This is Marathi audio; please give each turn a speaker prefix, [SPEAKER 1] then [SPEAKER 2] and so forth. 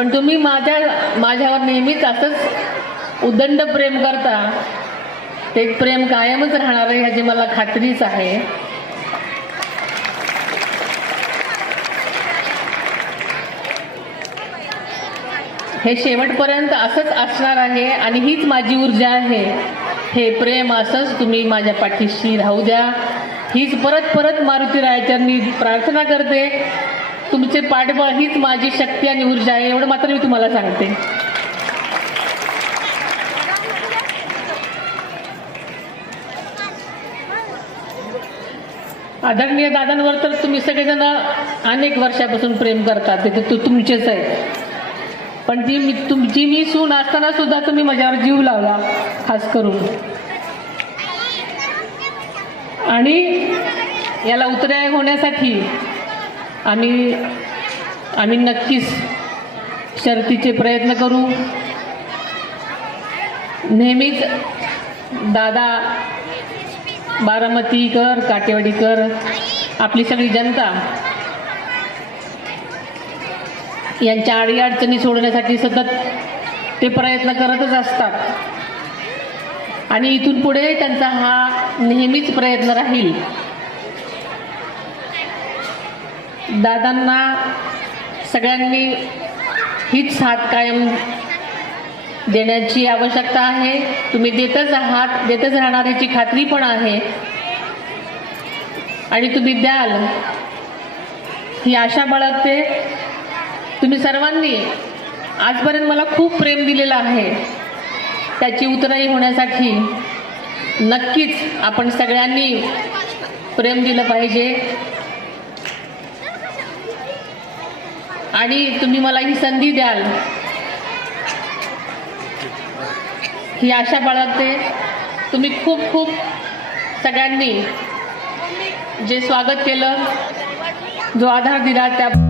[SPEAKER 1] पण तुम्ही माझ्या माझ्यावर नेहमीच असंच उदंड प्रेम करता ते प्रेम कायमच राहणार आहे ह्याची मला खात्रीच आहे हे शेवटपर्यंत असंच असणार आहे आणि हीच माझी ऊर्जा आहे हे प्रेम असंच तुम्ही माझ्या पाठीशी राहू द्या हीच परत परत मारुती रायचरणी प्रार्थना करते तुमचे पाठबळ हीच माझी शक्ती आणि ऊर्जा आहे एवढं मात्र मी तुम्हाला सांगते आदरणीय दादांवर तर तुम्ही सगळेजण अनेक वर्षापासून प्रेम करतात ते तू तुमचेच आहे पण ती मी तुमची मी सून असताना सुद्धा तुम्ही माझ्यावर जीव लावला खास करून आणि याला उतऱ्या होण्यासाठी आणि आम्ही नक्कीच शर्तीचे प्रयत्न करू नेहमीच दादा कर, बारामती काटेवाडी कर, आपली सगळी जनता यांच्या अडीअडचणी सोडण्यासाठी सतत ते प्रयत्न करतच असतात आणि इथून पुढे त्यांचा हा नेहमीच प्रयत्न राहील दादांना सगळ्यांनी हीच साथ कायम देण्याची आवश्यकता आहे तुम्ही देतच आहात देतच राहणार याची खात्री पण आहे आणि तुम्ही द्याल ही आशा बाळगते तुम्ही सर्वांनी आजपर्यंत मला खूप प्रेम दिलेलं आहे त्याची उतराई होण्यासाठी नक्कीच आपण सगळ्यांनी प्रेम दिलं पाहिजे आणि तुम्ही मला ही संधी द्याल ही आशा बाळगते तुम्ही खूप खूप सगळ्यांनी जे स्वागत केलं जो आधार दिला त्या